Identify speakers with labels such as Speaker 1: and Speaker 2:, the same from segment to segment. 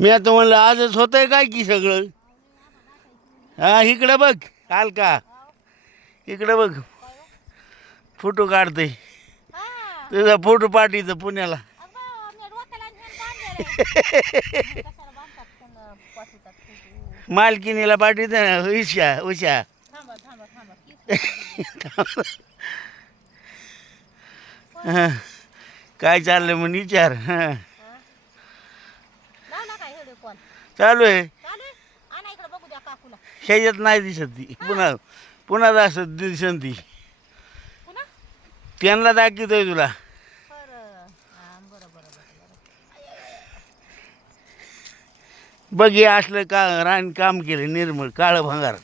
Speaker 1: मी आता म्हणलं आजच होतंय काय की सगळं? हा इकडं बघ हलका इकडं बघ. फोटो काढते. तुझा फोटो पाठीचं पुण्याला. मालकिनीला पाठवते ना उषा उषा. काय चाललं म्हणून विचार. हा.
Speaker 2: लावला काय हेडे कॉल
Speaker 1: चालू आहे. ह्याच्यात नाही दिसत ती. पुन्हा पुन्हा असं दिसन ती. त्यांना दाखवतोय तुला. बघ हे असलं का रान काम केलं निर्मळ काळं भंगार.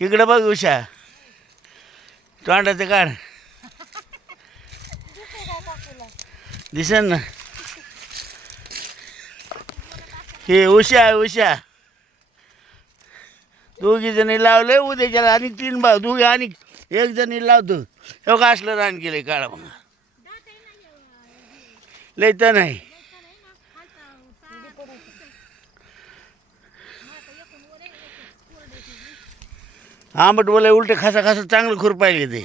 Speaker 1: इकडं बघ उषा. तोंडाचं काढ. दिसन ना. हे उषा आहे उषा दोघी जणी लावले उद्याच्याला आणि तीन भाऊ दोघे आणि एक जणी लावतो. हे का असलं रान केलंय काळा मग. लय तर नाही आंबट बोलाय उलट खासा खासा चांगलं खुरपायला ते.